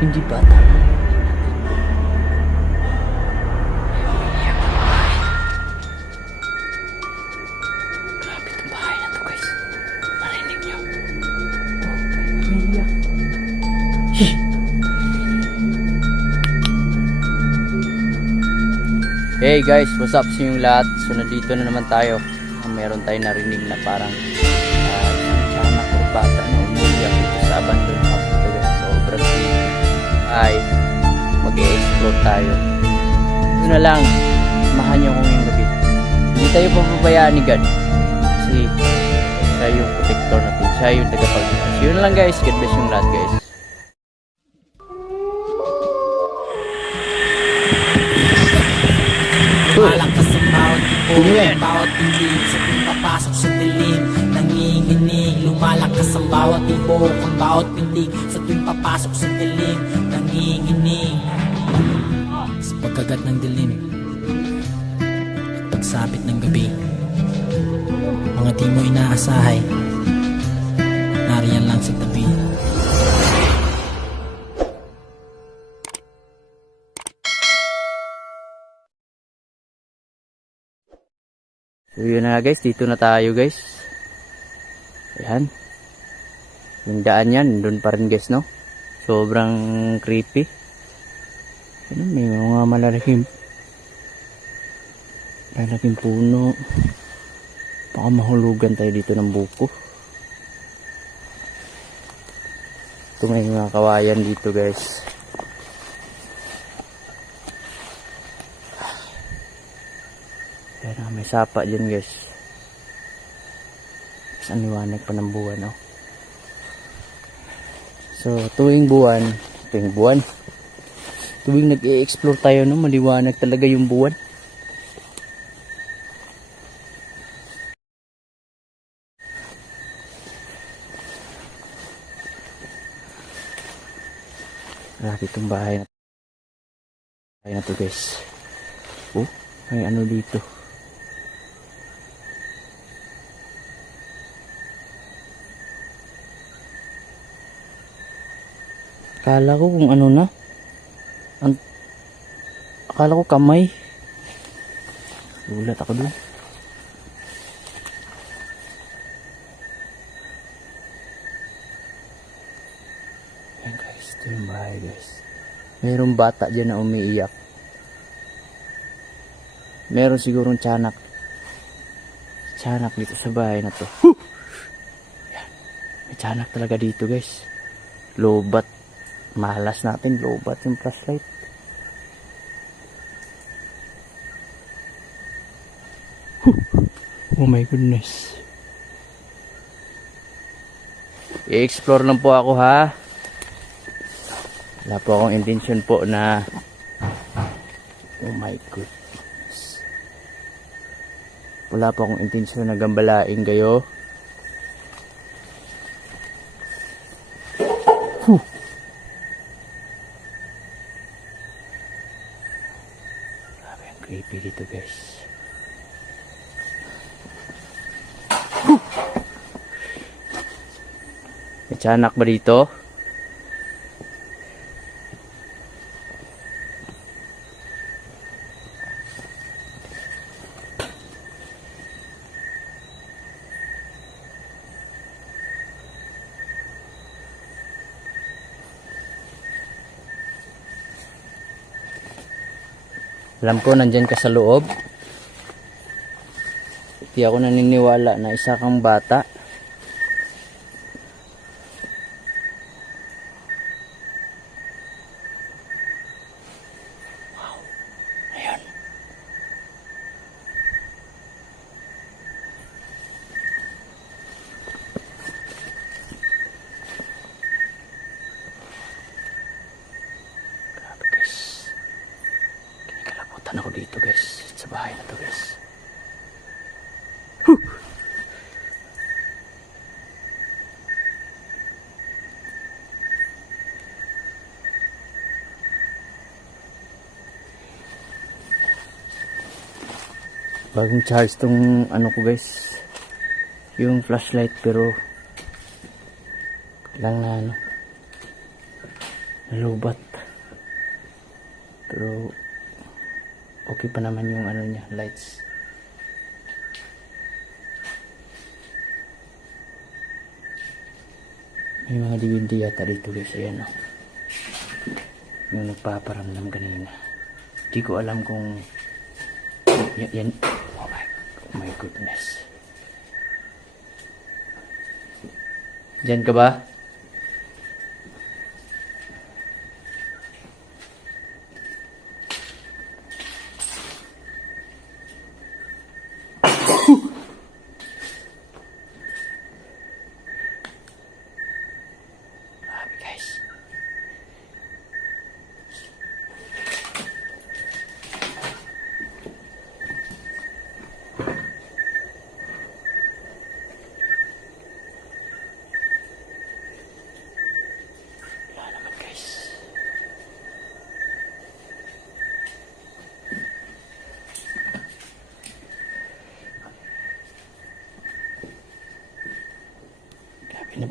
Hindi bata. Grabe itong bahay na to guys. Marinig nyo. Oh, may umiiyak. Shh! Hey guys, what's up sa inyong lahat? So nandito na naman tayo. Ah, Meron tayong narinig na parang uh, bata na umiiyak Ay, mag-explore tayo. Yun na lang, samahan niyo ako ngayong gabi. Hindi tayo papabayaan ni God. Kasi siya yung protector natin. Siya yung tagapagligtas. Yun lang guys. God bless yung lahat guys. Malakas ang bawat ipo Bawat piling sa tuwing papasok sa dilim Nanginginig Lumalakas ang bawat ipo Ang bawat piling sa tuwing papasok sa dilim Nanginginig Sa pagkagat ng dilim. At pagsapit ng gabi. Mga di mo inaasahay. Nariyan lang sa tabi. So yun na guys, dito na tayo guys. Ayan. Yung daan yan, doon pa rin guys, no? Sobrang creepy. Ano, may mga malalaking malalaking puno. Baka mahulugan tayo dito ng buko. Ito may mga kawayan dito guys. Ayan na, may sapa dyan guys. Saan liwanag pa ng buwan, oh. So, tuwing buwan, tuwing buwan, tuwing nag-i-explore tayo, no, maliwanag talaga yung buwan. Grabe itong bahay na bahay na to guys. Oh, may ano dito. Akala ko kung ano na. Ang, akala ko kamay. Gulat ako dun. Ayan guys, ito yung bahay guys. Mayroong bata dyan na umiiyak. Meron sigurong tiyanak. Tiyanak dito sa bahay na to. Huh! May tiyanak talaga dito guys. Lobat. Malas natin. Lobat yung flashlight. Oh my goodness. I-explore lang po ako ha. Wala po akong intention po na Oh my goodness. Wala po akong intention na gambalain kayo. Creepy dito guys. May tiyanak ba dito? Alam ko nandyan ka sa loob. Hindi ako naniniwala na isa kang bata. Kinikalabutan ako dito guys. Sa bahay na to guys. Whew! Bagong charge tong ano ko guys. Yung flashlight pero lang na ano. Nalubat. Pero okay pa naman yung ano niya, lights. May mga DVD yata dito guys, ayan o. Yung nagpaparamdam kanina. Di ko alam kung yan, yan. Oh my, oh my goodness. Diyan ka ba?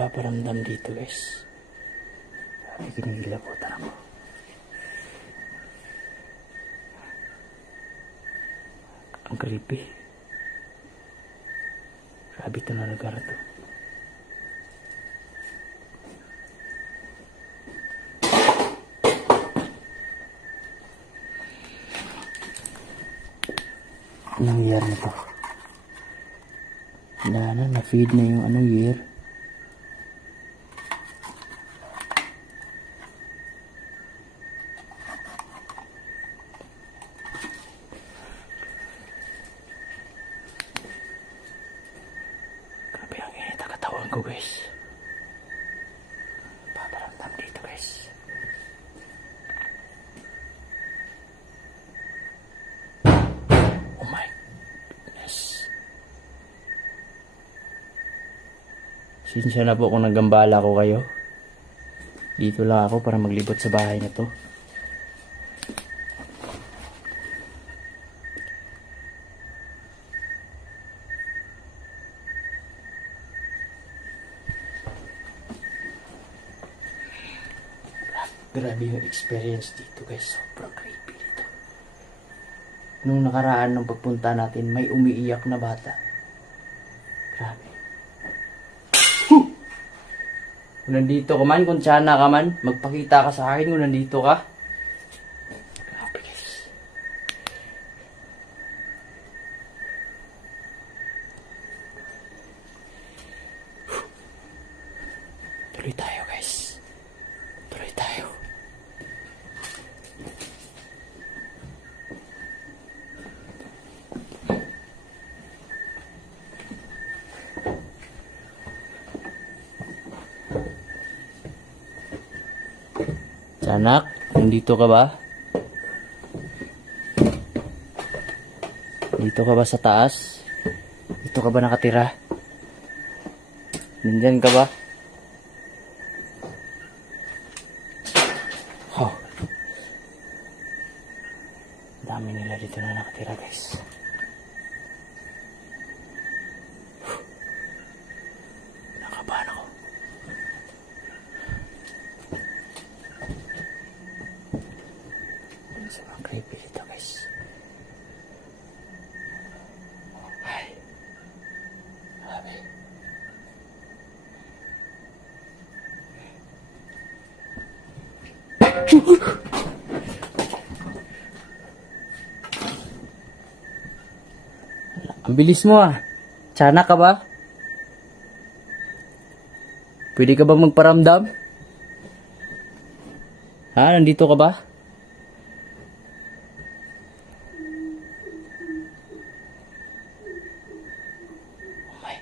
Nagpaparamdam dito guys. Grabe kinikilabutan ako. Ang creepy. Grabe ito na lugar to. Anong year na to? Wala na, na-feed na yung anong year. Grabe ang init ang katawan ko guys. Paparamdam dito guys. Oh my goodness. Sinsya na po kung nagambala ko kayo. Dito lang ako para maglibot sa bahay na to. Grabe yung experience dito guys. Sobrang creepy dito. Nung nakaraan ng pagpunta natin, may umiiyak na bata. Grabe. Huh! Kung nandito ka man, kung tiyana ka man, magpakita ka sa akin kung nandito ka. Grabe guys. Tuloy tayo guys. Tuloy tayo. Sanak, nandito ka ba? Dito ka ba sa taas? Dito ka ba nakatira? Nandyan ka ba? Oh. Dami nila dito na nakatira, guys. Nakabahan ako. Sobrang creepy dito, guys. Ay. Grabe. Ang bilis mo ah. Tsana ka ba? Pwede ka bang magparamdam? Ha? Nandito ka ba? Oh.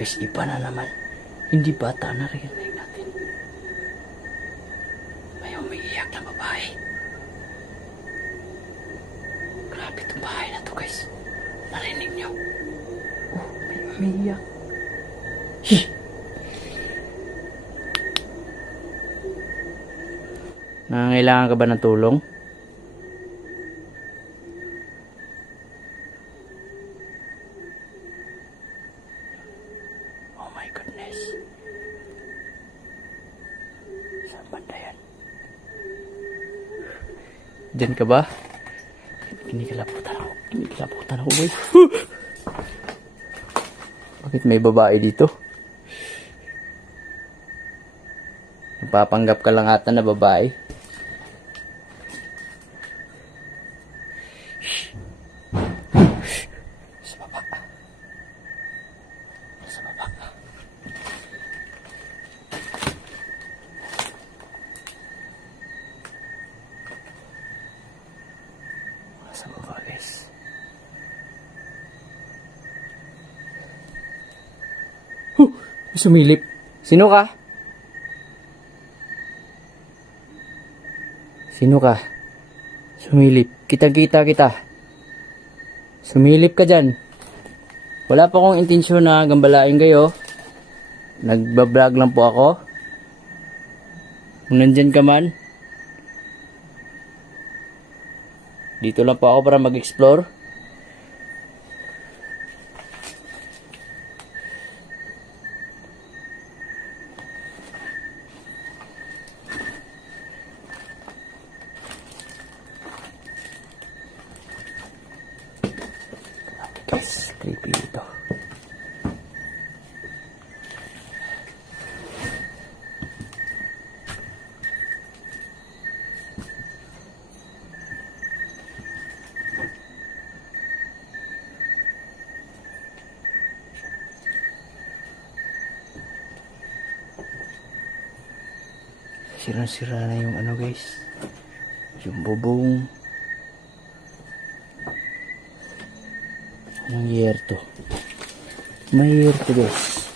Guys, iba na naman. Hindi bata na rin natin. ito guys. Narinig niyo? Oh, may umiiyak. Hi! Nangangailangan ka ba ng tulong? Oh my goodness. Saan ba yan? Diyan ka ba? Boy. Bakit may babae dito? Nagpapanggap ka lang ata na babae. Sa baba. Sa baba. Sa baba, guys. Huh! May Sumilip. Sino ka? Sino ka? Sumilip. Kita-kita kita. Sumilip ka dyan. Wala pa akong intensyon na gambalain kayo. Nagbablog lang po ako. Kung nandyan ka man, dito lang po ako para mag-explore. Guys, creepy ito. Sira-sira na yung ano guys. Yung bubong. Anong year to? May year to guys.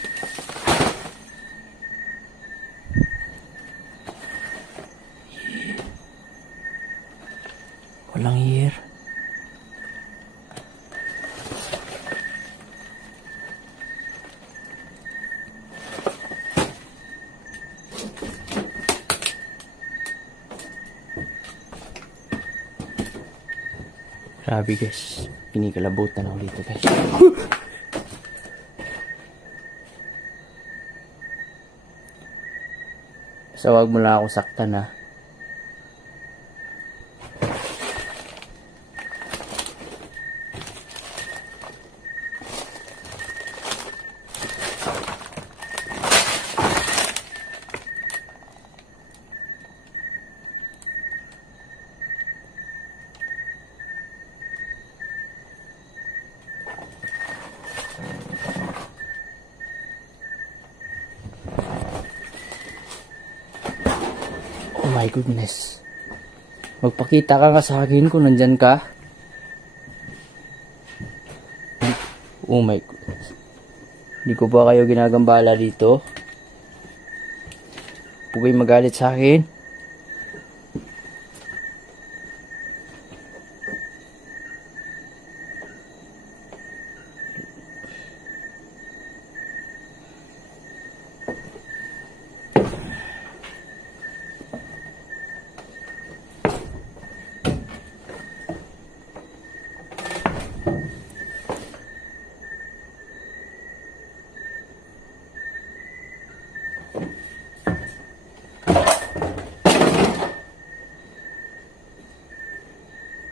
Walang year. Grabe guys. Pinikalabutan ako dito guys. So wag mo lang ako saktan ha. My goodness. Magpakita ka nga sa akin kung nandyan ka. Oh my goodness. Hindi ko ba kayo ginagambala dito? Huwag magalit sa akin.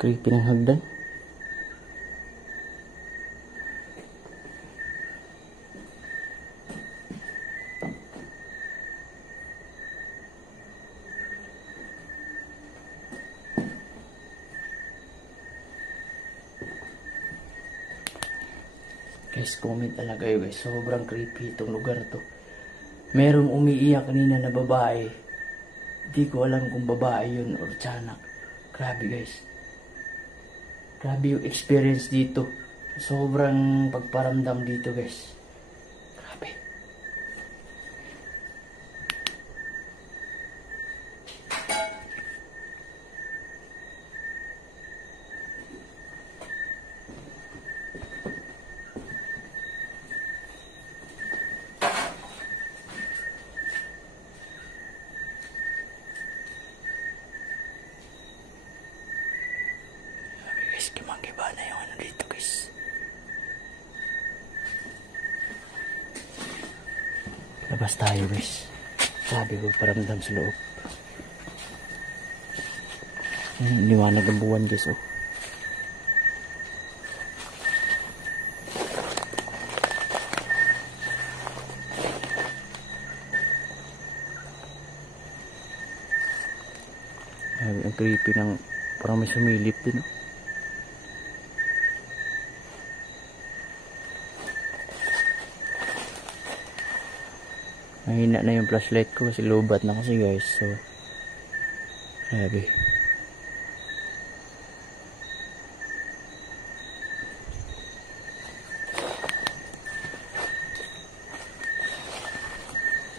Creepy ng hagdan. Guys, comment talaga kayo guys. Sobrang creepy itong lugar to. Merong umiiyak kanina na babae. Hindi ko alam kung babae yun or tiyanak. Grabe guys. Grabe yung experience dito. Sobrang pagparamdam dito guys. Grabe. Grabe guys, kimangkiba na yung ano dito guys. Labas tayo guys. Sabi ko paramdam sa loob. Ayan, liwanag ng buwan guys oh. Ang creepy ng parang may sumilip din oh. Mahina na yung flashlight ko kasi lobat na kasi guys. So, grabe.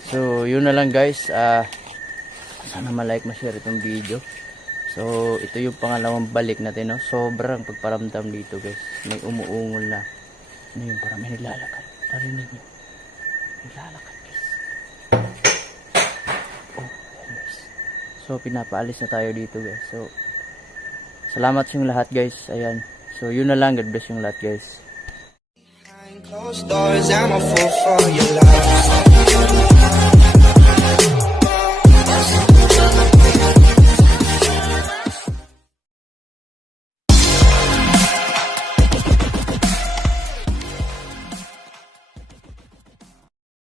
So, yun na lang guys. Ah, sana ma-like, ma-share itong video. So, ito yung pangalawang balik natin, no? Sobrang pagparamdam dito, guys. May umuungol na. Ano yun? Parang may naglalakad. Narinig nyo? Naglalakad. Oh, guys. So, pinapaalis na tayo dito, guys. So, salamat sa lahat, guys. Ayan. So, yun na lang. God bless yung lahat, guys. Closed doors, I'm a fool for your love.